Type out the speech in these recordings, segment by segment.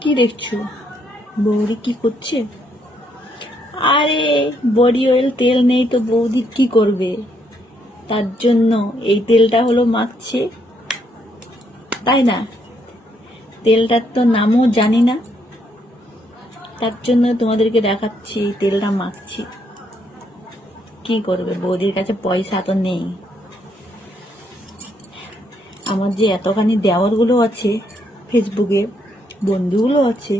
কি দেখছো? বৌদি কি করছে? আরে বডি অয়েল তেল নেই তো বৌদি কি করবে? তার জন্য এই তেলটা হলো মাখছে, তাই না? তেলটার তো নামও জানি না, তার জন্য তোমাদেরকে দেখাচ্ছি এই তেলটা মাখছি। কি করবে, বৌদির কাছে পয়সা তো নেই। আমার যে এতখানি দেওয়ারগুলো আছে, ফেসবুকে বন্ধুগুলো আছে,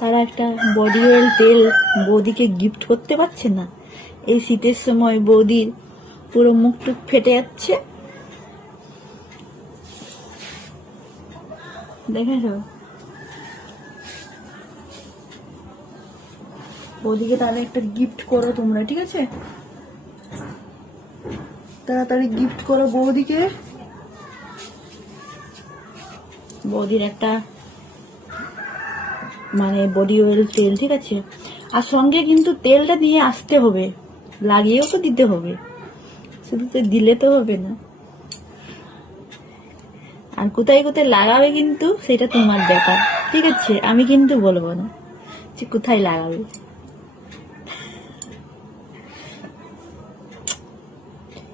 তারা একটা বডি অয়েল তেল বৌদিকে গিফট করতে পারছে না। এই শীতের সময় বৌদির পুরো মুখ টুক ফেটে যাচ্ছে, দেখেছো? বৌদিকে তাহলে একটা গিফট করো তোমরা, ঠিক আছে? তাড়াতাড়ি গিফট করো বৌদিকে। বৌদির একটা মানে বডি অয়েল তেল, ঠিক আছে? আর সঙ্গে কিন্তু তেলটা নিয়ে আসতে হবে, লাগিয়েও তো দিতে হবে, শুধু তো দিলে তো হবে না। আর কোথায় কোথায় লাগাবে কিন্তু সেটা তোমার ব্যাপার, ঠিক আছে? আমি কিন্তু বলবো না যে কোথায় লাগাবে।